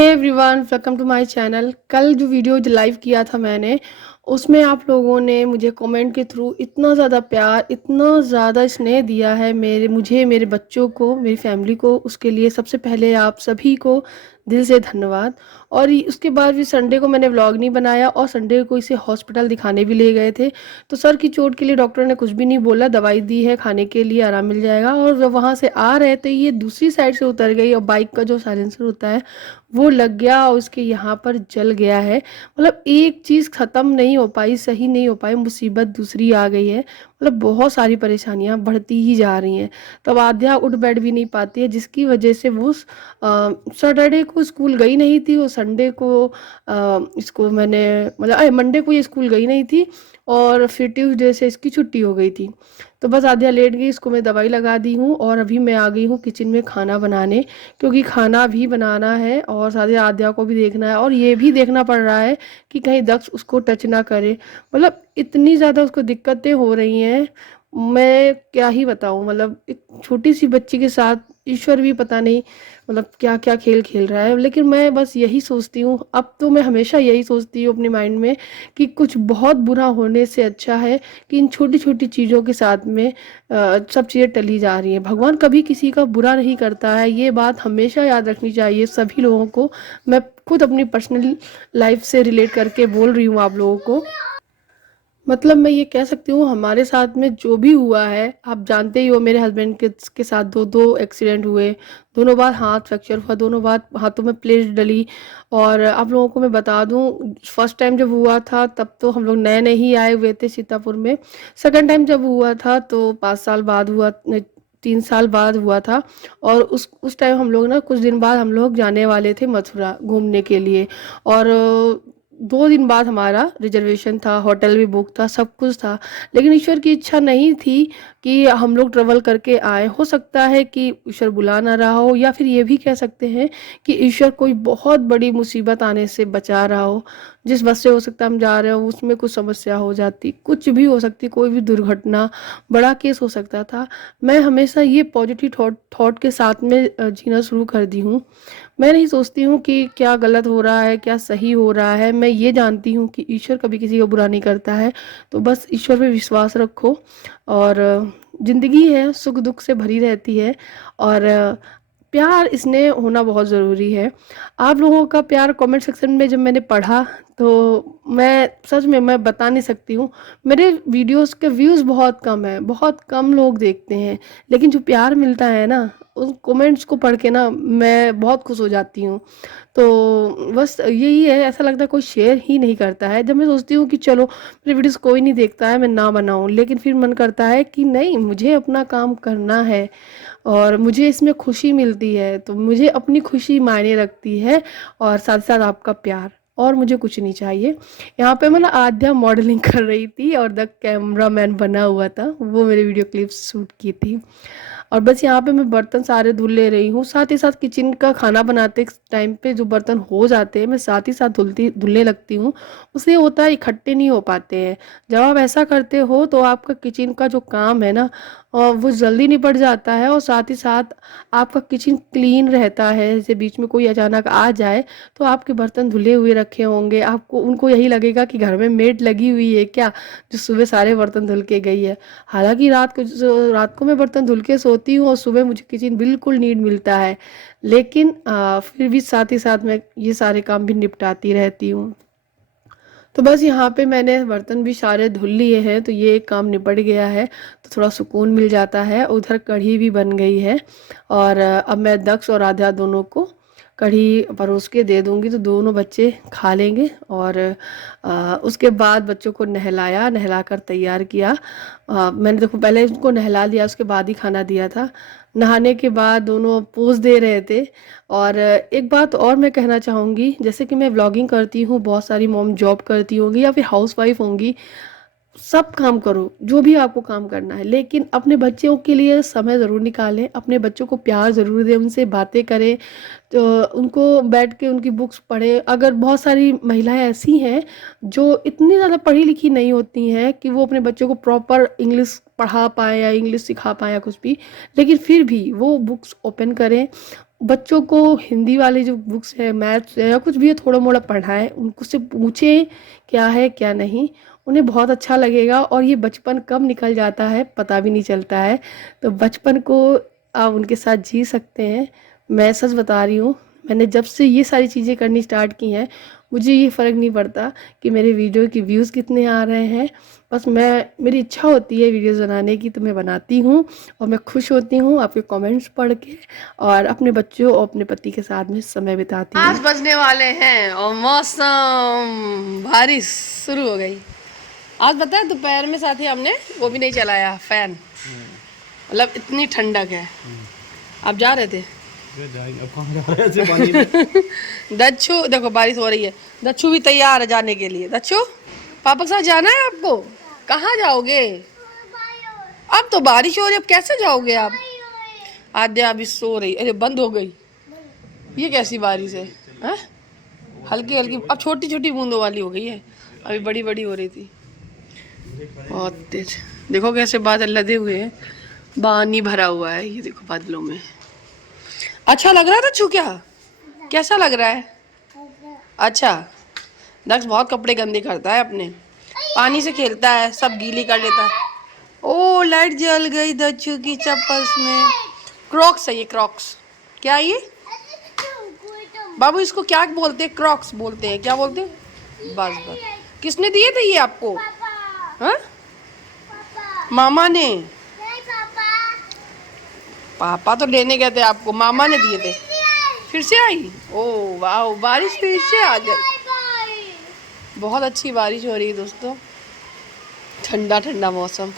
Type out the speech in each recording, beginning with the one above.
Hey everyone, welcome to my channel. कल जो video live किया था मैंने, उसमें आप लोगों ने मुझे कमेंट के थ्रू इतना ज़्यादा प्यार, इतना ज़्यादा स्नेह दिया है मुझे, मेरे बच्चों को, मेरी फैमिली को। उसके लिए सबसे पहले आप सभी को दिल से धन्यवाद। और उसके बाद भी संडे को मैंने व्लॉग नहीं बनाया और संडे को इसे हॉस्पिटल दिखाने भी ले गए थे। तो सर की चोट के लिए डॉक्टर ने कुछ भी नहीं बोला, दवाई दी है, खाने के लिए आराम मिल जाएगा। और जब वहाँ से आ रहे थे, ये दूसरी साइड से उतर गई और बाइक का जो साइलेंसर होता है वो लग गया और उसके यहाँ पर जल गया है। मतलब एक चीज़ ख़त्म नहीं हो पाई, सही नहीं हो पाई, मुसीबत दूसरी आ गई है। मतलब बहुत सारी परेशानियाँ बढ़ती ही जा रही हैं। तब आध्या उठ बैठ भी नहीं पाती है, जिसकी वजह से वो सैटरडे को स्कूल गई नहीं थी। वो संडे को इसको मैंने मतलब मंडे को ये स्कूल गई नहीं थी और फिर ट्यूसडे से इसकी छुट्टी हो गई थी। तो बस आध्या लेट गई, इसको मैं दवाई लगा दी हूँ और अभी मैं आ गई हूँ किचन में खाना बनाने, क्योंकि खाना भी बनाना है और साथ ही आध्या को भी देखना है और ये भी देखना पड़ रहा है कि कहीं दक्ष उसको टच ना करे। मतलब इतनी ज़्यादा उसको दिक्कतें हो रही हैं, मैं क्या ही बताऊं। मतलब एक छोटी सी बच्ची के साथ ईश्वर भी पता नहीं मतलब क्या क्या खेल खेल रहा है। लेकिन मैं बस यही सोचती हूँ, अब तो मैं हमेशा यही सोचती हूँ अपने माइंड में कि कुछ बहुत बुरा होने से अच्छा है कि इन छोटी छोटी चीज़ों के साथ में सब चीज़ें टली जा रही हैं। भगवान कभी किसी का बुरा नहीं करता है, ये बात हमेशा याद रखनी चाहिए सभी लोगों को। मैं खुद अपनी पर्सनल लाइफ से रिलेट करके बोल रही हूँ आप लोगों को। मतलब मैं ये कह सकती हूँ, हमारे साथ में जो भी हुआ है, आप जानते ही हो मेरे हस्बैंड के साथ दो दो एक्सीडेंट हुए। दोनों बार हाथ फ्रैक्चर हुआ, दोनों बार हाथों में प्लेट डली। और आप लोगों को मैं बता दूं, फर्स्ट टाइम जब हुआ था तब तो हम लोग नए नए ही आए हुए थे सीतापुर में। सेकंड टाइम जब हुआ था तो 5 साल बाद हुआ, 3 साल बाद हुआ था। और उस टाइम हम लोग ना, कुछ दिन बाद हम लोग जाने वाले थे मथुरा घूमने के लिए। और 2 दिन बाद हमारा रिजर्वेशन था, होटल भी बुक था, सब कुछ था। लेकिन ईश्वर की इच्छा नहीं थी कि हम लोग ट्रेवल करके आए। हो सकता है कि ईश्वर बुला ना रहा हो, या फिर ये भी कह सकते हैं कि ईश्वर कोई बहुत बड़ी मुसीबत आने से बचा रहा हो। जिस बस से हो सकता है हम जा रहे हो उसमें कुछ समस्या हो जाती, कुछ भी हो सकती, कोई भी दुर्घटना, बड़ा केस हो सकता था। मैं हमेशा ये पॉजिटिव थॉट के साथ में जीना शुरू कर दी हूँ। मैं नहीं सोचती हूँ कि क्या गलत हो रहा है, क्या सही हो रहा है। मैं ये जानती हूँ कि ईश्वर कभी किसी को बुरा नहीं करता है। तो बस ईश्वर पे विश्वास रखो। और ज़िंदगी है, सुख दुख से भरी रहती है। और प्यार स्नेह होना बहुत ज़रूरी है। आप लोगों का प्यार कमेंट सेक्शन में जब मैंने पढ़ा, तो मैं सच में मैं बता नहीं सकती हूँ। मेरे वीडियोस के व्यूज़ बहुत कम है, बहुत कम लोग देखते हैं, लेकिन जो प्यार मिलता है ना, उन कमेंट्स को पढ़ के ना मैं बहुत खुश हो जाती हूँ। तो बस यही है, ऐसा लगता है कोई शेयर ही नहीं करता है। जब मैं सोचती हूँ कि चलो मेरे वीडियोस कोई नहीं देखता है, मैं ना बनाऊँ, लेकिन फिर मन करता है कि नहीं, मुझे अपना काम करना है और मुझे इसमें खुशी मिलती है, तो मुझे अपनी खुशी मायने रखती है। और साथ साथ आपका प्यार, और मुझे कुछ नहीं चाहिए। यहाँ पे मतलब आध्या मॉडलिंग कर रही थी और द कैमरामैन बना हुआ था, वो मेरे वीडियो क्लिप्स शूट की थी। और बस यहाँ पे मैं बर्तन सारे धुल ले रही हूँ। साथ ही साथ किचन का खाना बनाते टाइम पे जो बर्तन हो जाते हैं, मैं साथ ही साथ धुलने लगती हूँ। उससे होता है इकट्ठे नहीं हो पाते हैं। जब आप ऐसा करते हो तो आपका किचन का जो काम है ना, वो जल्दी निपट जाता है। और साथ ही साथ आपका किचन क्लीन रहता है। जैसे बीच में कोई अचानक आ जाए तो आपके बर्तन धुले हुए रखे होंगे, आपको उनको यही लगेगा कि घर में मेड लगी हुई है क्या, जो सुबह सारे बर्तन धुल के गई है। हालांकि रात को मैं बर्तन धुल के सोती हूँ और सुबह मुझे किचन बिल्कुल नीट मिलता है। लेकिन फिर भी साथ ही साथ मैं ये सारे काम भी निपटाती रहती हूँ। तो बस यहाँ पे मैंने बर्तन भी सारे धुल लिए हैं, तो ये एक काम निपट गया है, तो थोड़ा सुकून मिल जाता है। उधर कढ़ी भी बन गई है और अब मैं दक्ष और राधा दोनों को कढ़ी परोस के दे दूंगी, तो दोनों बच्चे खा लेंगे। और उसके बाद बच्चों को नहला कर तैयार किया। मैंने देखो पहले इनको नहला लिया, उसके बाद ही खाना दिया था। नहाने के बाद दोनों पोज दे रहे थे। और एक बात और मैं कहना चाहूँगी, जैसे कि मैं व्लॉगिंग करती हूँ, बहुत सारी मॉम जॉब करती होंगी या फिर हाउसवाइफ होंगी। सब काम करो, जो भी आपको काम करना है, लेकिन अपने बच्चों के लिए समय ज़रूर निकालें, अपने बच्चों को प्यार ज़रूर दें, उनसे बातें करें, तो उनको बैठ के उनकी बुक्स पढ़ें। अगर बहुत सारी महिलाएं ऐसी हैं जो इतनी ज़्यादा पढ़ी लिखी नहीं होती हैं कि वो अपने बच्चों को प्रॉपर इंग्लिश पढ़ा पाएँ या इंग्लिश सिखा पाएँ या कुछ भी, लेकिन फिर भी वो बुक्स ओपन करें, बच्चों को हिंदी वाली जो बुक्स है, मैथ्स है या कुछ भी है, थोड़ा मोड़ा पढ़ाएं, उनको से पूछें क्या है क्या नहीं, उन्हें बहुत अच्छा लगेगा। और ये बचपन कब निकल जाता है पता भी नहीं चलता है। तो बचपन को आप उनके साथ जी सकते हैं। मैं सच बता रही हूँ, मैंने जब से ये सारी चीज़ें करनी स्टार्ट की हैं, मुझे ये फ़र्क नहीं पड़ता कि मेरे वीडियो की व्यूज़ कितने आ रहे हैं। बस मेरी इच्छा होती है वीडियोज़ बनाने की तो मैं बनाती हूँ, और मैं खुश होती हूँ आपके कमेंट्स पढ़ के, और अपने बच्चों और अपने पति के साथ में समय बिताती हूँ। 5 बजने वाले हैं और मौसम बारिश शुरू हो गई। आज पता है दोपहर में साथी हमने वो भी नहीं चलाया फैन, मतलब इतनी ठंडक है। आप जा रहे थे? अब कहाँ जा रहे हैं ऐसे पानी में? दच्चू देखो बारिश हो रही है, दच्चू भी तैयार है जाने के लिए। दच्चू पापा के साथ जाना है आपको? कहाँ जाओगे? अब तो बारिश हो रही है, अब कैसे जाओगे आप? आद्या अभी सो रही, अरे बंद हो गई। ये कैसी बारिश है, हैं? हल्की हल्की, अब छोटी छोटी बूंदों वाली हो गई है, अभी बड़ी बड़ी हो रही थी बहुत तेज। देखो कैसे बादल लदे हुए हैं, पानी भरा हुआ है, ये देखो बादलों में। अच्छा लग रहा था छू? क्या कैसा लग रहा है? अच्छा, दक्ष बहुत कपड़े गंदे करता है अपने, पानी से खेलता है, सब गीली कर लेता है। ओ लाइट जल गई दच्चू की चप्पल्स में। क्रॉक्स है ये, क्रॉक्स। क्या ये बाबू, इसको क्या बोलते हैं? क्रॉक्स बोलते हैं। क्या बोलते हैं? बस बस। किसने दिए थे ये आपको? हाँ, मामा ने? पापा तो लेने गए थे आपको, मामा ने दिए थे। फिर से आई? ओ वाह, बारिश फिर से आ गई। बहुत अच्छी बारिश हो रही है दोस्तों, ठंडा ठंडा मौसम।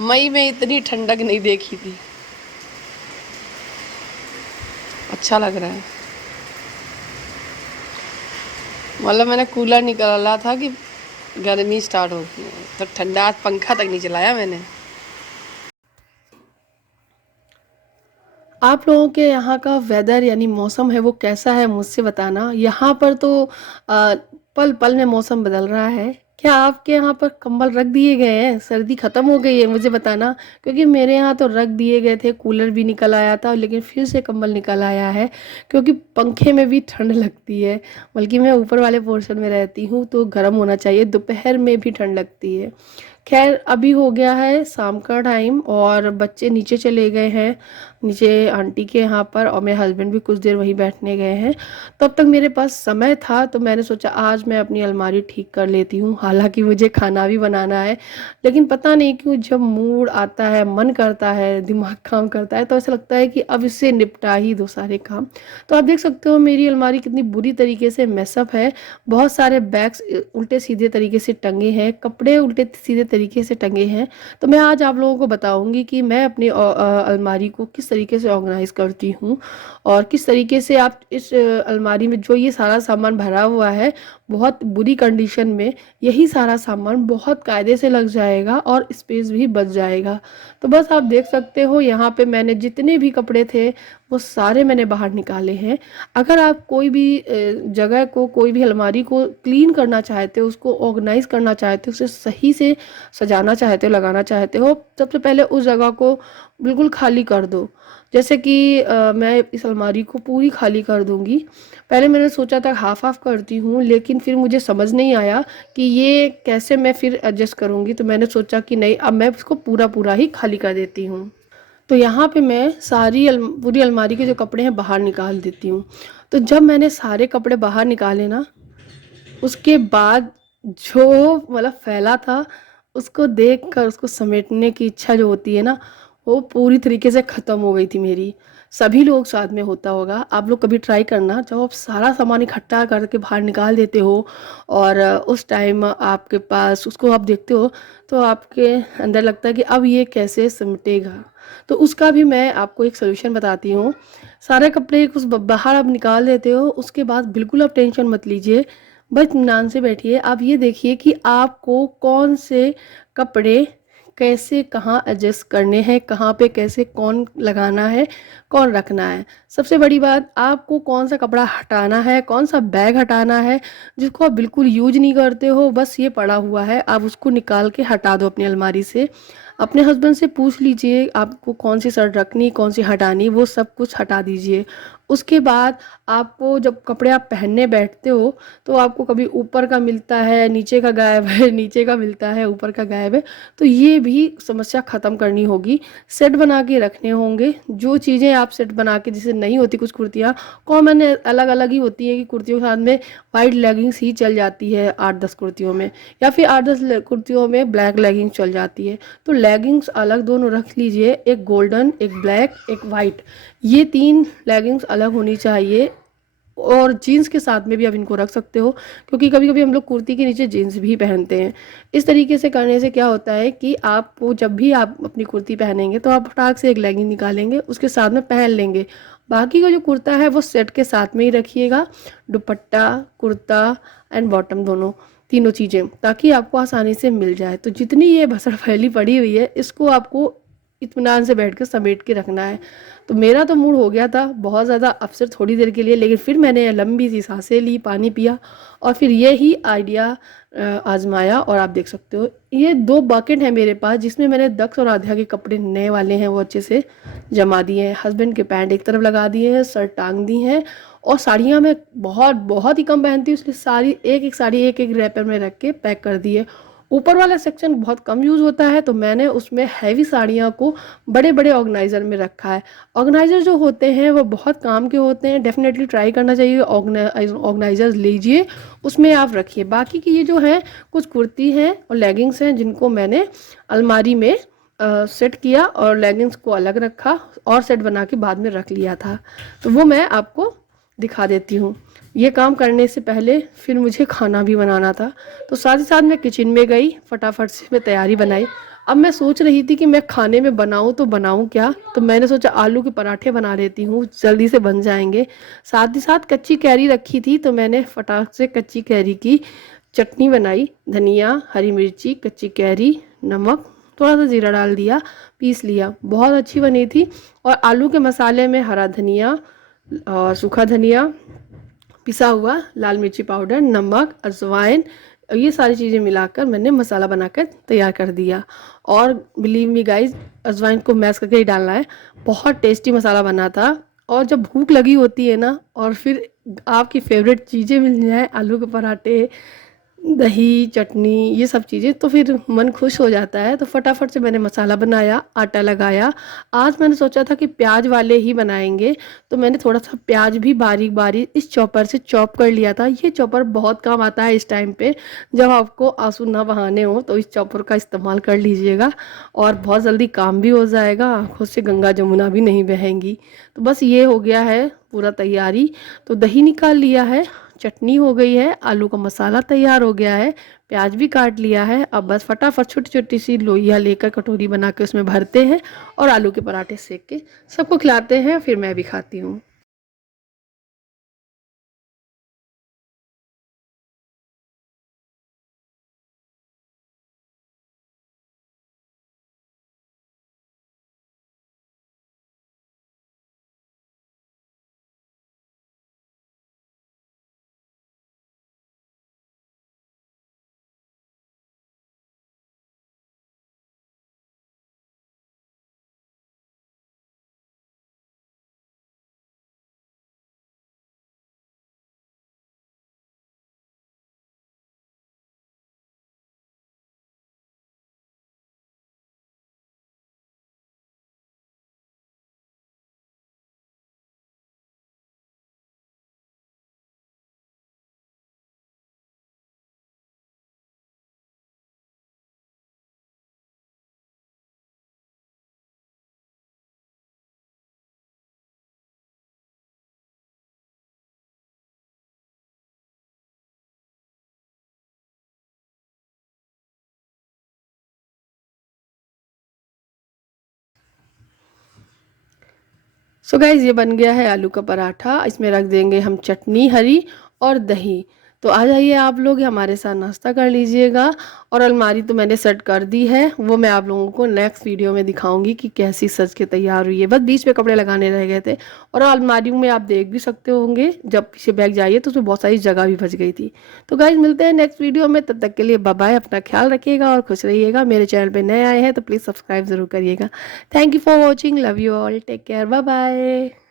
मई में इतनी ठंडक नहीं देखी थी, अच्छा लग रहा है। मतलब मैंने कूलर निकाला था कि गर्मी स्टार्ट होती है, तो ठंडा, पंखा तक नहीं चलाया मैंने। आप लोगों के यहाँ का वेदर यानी मौसम है वो कैसा है मुझसे बताना। यहाँ पर तो पल पल में मौसम बदल रहा है। क्या आपके यहाँ पर कंबल रख दिए गए हैं, सर्दी ख़त्म हो गई है? मुझे बताना, क्योंकि मेरे यहाँ तो रख दिए गए थे, कूलर भी निकल आया था, लेकिन फिर से कंबल निकल आया है, क्योंकि पंखे में भी ठंड लगती है। बल्कि मैं ऊपर वाले पोर्शन में रहती हूँ तो गर्म होना चाहिए, दोपहर में भी ठंड लगती है। खैर अभी हो गया है शाम का टाइम और बच्चे नीचे चले गए हैं, नीचे आंटी के यहाँ पर, और मेरे हस्बैंड भी कुछ देर वहीं बैठने गए हैं। तब तक मेरे पास समय था तो मैंने सोचा आज मैं अपनी अलमारी ठीक कर लेती हूँ। हालांकि मुझे खाना भी बनाना है, लेकिन पता नहीं क्यों जब मूड आता है, मन करता है, दिमाग काम करता है, तो ऐसा लगता है कि अब इससे निपटा ही दो सारे काम। तो आप देख सकते हो मेरी अलमारी कितनी बुरी तरीके से मेसअप है। बहुत सारे बैग्स उल्टे सीधे तरीके से टंगे हैं, कपड़े उल्टे सीधे तरीके से टंगे हैं। तो मैं आज आप लोगों को बताऊंगी कि मैं अपनी अलमारी को किस तरीके से ऑर्गेनाइज करती हूँ, और किस तरीके से आप इस अलमारी में जो ये सारा सामान भरा हुआ है बहुत बुरी कंडीशन में, यही सारा सामान बहुत कायदे से लग जाएगा और स्पेस भी बच जाएगा। तो बस आप देख सकते हो यहाँ पे मैंने जितने भी कपड़े थे वो सारे मैंने बाहर निकाले हैं। अगर आप कोई भी जगह को, कोई भी अलमारी को क्लीन करना चाहते हो, उसको ऑर्गेनाइज करना चाहते हो, उसे सही से सजाना चाहते हो, लगाना चाहते हो, सबसे पहले उस जगह को बिल्कुल खाली कर दो। जैसे कि मैं इस अलमारी को पूरी खाली कर दूंगी। पहले मैंने सोचा था हाफ हाफ करती हूँ, लेकिन फिर मुझे समझ नहीं आया कि ये कैसे मैं फिर एडजस्ट करूँगी, तो मैंने सोचा कि नहीं, अब मैं इसको पूरा पूरा ही खाली कर देती हूँ। तो यहाँ पे मैं सारी पूरी अलमारी के जो कपड़े हैं बाहर निकाल देती हूँ। तो जब मैंने सारे कपड़े बाहर निकाले ना, उसके बाद जो मतलब फैला था, उसको देखकर उसको समेटने की इच्छा जो होती है ना, वो पूरी तरीके से ख़त्म हो गई थी मेरी। सभी लोग साथ में होता होगा, आप लोग कभी ट्राई करना, जब आप सारा सामान इकट्ठा करके बाहर निकाल देते हो और उस टाइम आपके पास उसको आप देखते हो, तो आपके अंदर लगता है कि अब ये कैसे सिमटेगा। तो उसका भी मैं आपको एक सोल्यूशन बताती हूँ। सारे कपड़े कुछ बाहर आप निकाल देते हो, उसके बाद बिल्कुल आप टेंशन मत लीजिए, बस इत्मीनान से बैठिए। आप ये देखिए कि आपको कौन से कपड़े कैसे कहाँ एडजस्ट करने हैं, कहाँ पे कैसे कौन लगाना है, कौन रखना है। सबसे बड़ी बात, आपको कौन सा कपड़ा हटाना है, कौन सा बैग हटाना है जिसको आप बिल्कुल यूज नहीं करते हो, बस ये पड़ा हुआ है, आप उसको निकाल के हटा दो अपनी अलमारी से। अपने हस्बैंड से पूछ लीजिए आपको कौन सी शर्ट रखनी, कौन सी हटानी, वो सब कुछ हटा दीजिए। उसके बाद आपको जब कपड़े आप पहनने बैठते हो तो आपको कभी ऊपर का मिलता है, नीचे का गायब है, नीचे का मिलता है, ऊपर का गायब है। तो ये भी समस्या ख़त्म करनी होगी। सेट बना के रखने होंगे जो चीज़ें आप सेट बना के, जैसे नहीं होती कुछ कुर्तियाँ कॉमन अलग अलग ही होती है कि कुर्तियों के साथ में वाइट लेगिंग्स ही चल जाती है 8-10 कुर्तियों में, या फिर 8-10 कुर्तियों में ब्लैक लेगिंग चल जाती है। तो लेगिंग्स अलग दोनों रख लीजिए, एक गोल्डन, एक ब्लैक, एक वाइट, ये 3 लेगिंग्स अलग होनी चाहिए। और जीन्स के साथ में भी आप इनको रख सकते हो, क्योंकि कभी कभी हम लोग कुर्ती के नीचे जीन्स भी पहनते हैं। इस तरीके से करने से क्या होता है कि आपको जब भी आप अपनी कुर्ती पहनेंगे तो आप फटाक से एक लेगिंग निकालेंगे, उसके साथ में पहन लेंगे। बाकी का जो कुर्ता है वो सेट के साथ में ही रखिएगा, दुपट्टा, कुर्ता एंड बॉटम दोनों, तीनों चीज़ें, ताकि आपको आसानी से मिल जाए। तो जितनी ये भसड़ फैली पड़ी हुई है इसको आपको इत्मीनान से बैठ कर समेट के रखना है। तो मेरा तो मूड हो गया था बहुत ज़्यादा अपसेट थोड़ी देर के लिए, लेकिन फिर मैंने लंबी सी सांसें ली, पानी पिया और फिर ये ही आइडिया आजमाया। और आप देख सकते हो ये 2 बकेट है मेरे पास जिसमें मैंने दक्ष और आध्या के कपड़े नए वाले हैं वो अच्छे से जमा दिए हैं। हस्बैंड के पैंट एक तरफ लगा दिए हैं, शर्ट टांग दी हैं। और साड़ियाँ मैं बहुत बहुत ही कम पहनती हूँ, इसलिए सारी एक एक साड़ी एक एक रैपर में रख के पैक कर दी है। ऊपर वाला सेक्शन बहुत कम यूज़ होता है तो मैंने उसमें हैवी साड़ियाँ को बड़े बड़े ऑर्गेनाइज़र में रखा है। ऑर्गेनाइज़र जो होते हैं वो बहुत काम के होते हैं, डेफिनेटली ट्राई करना चाहिए, ऑर्गेनाइज़र लीजिए, उसमें आप रखिए। बाकी की ये जो है कुछ कुर्ती हैं और लेगिंग्स हैं जिनको मैंने अलमारी में सेट किया और लेगिंग्स को अलग रखा और सेट बना के बाद में रख लिया था। तो वो मैं आपको दिखा देती हूँ। ये काम करने से पहले फिर मुझे खाना भी बनाना था, तो साथ ही साथ मैं किचन में गई, फटाफट से मैं तैयारी बनाई। अब मैं सोच रही थी कि मैं खाने में बनाऊं तो बनाऊं क्या, तो मैंने सोचा आलू के पराठे बना लेती हूँ, जल्दी से बन जाएंगे। साथ ही साथ कच्ची कैरी रखी थी तो मैंने फटाक से कच्ची कैरी की चटनी बनाई, धनिया, हरी मिर्ची, कच्ची कैरी, नमक, थोड़ा सा जीरा डाल दिया, पीस लिया, बहुत अच्छी बनी थी। और आलू के मसाले में हरा धनिया और सूखा धनिया, पिसा हुआ लाल मिर्ची पाउडर, नमक, अजवाइन, ये सारी चीज़ें मिलाकर मैंने मसाला बनाकर तैयार कर दिया। और बिलीव मी गाइस, अजवाइन को मैश करके ही डालना है। बहुत टेस्टी मसाला बना था। और जब भूख लगी होती है ना और फिर आपकी फेवरेट चीज़ें मिल जाए, आलू के पराठे, दही, चटनी, ये सब चीज़ें, तो फिर मन खुश हो जाता है। तो फटाफट से मैंने मसाला बनाया, आटा लगाया। आज मैंने सोचा था कि प्याज वाले ही बनाएंगे, तो मैंने थोड़ा सा प्याज भी बारीक बारीक इस चॉपर से चॉप कर लिया था। ये चॉपर बहुत काम आता है इस टाइम पे, जब आपको आंसू ना बहाने हो तो इस चॉपर का इस्तेमाल कर लीजिएगा और बहुत जल्दी काम भी हो जाएगा, आंखों से गंगा जमुना भी नहीं बहेंगी। तो बस ये हो गया है पूरा तैयारी। तो दही निकाल लिया है, चटनी हो गई है, आलू का मसाला तैयार हो गया है, प्याज भी काट लिया है। अब बस फटाफट छोटी छोटी सी लोइयाँ लेकर कटोरी बना के उसमें भरते हैं और आलू के पराठे सेक के सबको खिलाते हैं, फिर मैं भी खाती हूँ। सो गाइज, ये बन गया है आलू का पराठा। इसमें रख देंगे हम चटनी हरी और दही। तो आ जाइए आप लोग हमारे साथ नाश्ता कर लीजिएगा। और अलमारी तो मैंने सेट कर दी है, वो मैं आप लोगों को नेक्स्ट वीडियो में दिखाऊंगी कि कैसी सज के तैयार हुई है। बस बीच में कपड़े लगाने रह गए थे। और अलमारी में आप देख भी सकते होंगे, जब पीछे बैग जाइए तो उसमें बहुत सारी जगह भी बच गई थी। तो गाइज मिलते हैं नेक्स्ट वीडियो में, तब तक के लिए बाय बाय, अपना ख्याल रखिएगा और खुश रहिएगा। मेरे चैनल पर नए आए हैं तो प्लीज़ सब्सक्राइब ज़रूर करिएगा। Thank you for watching, love you all, take care, bye bye.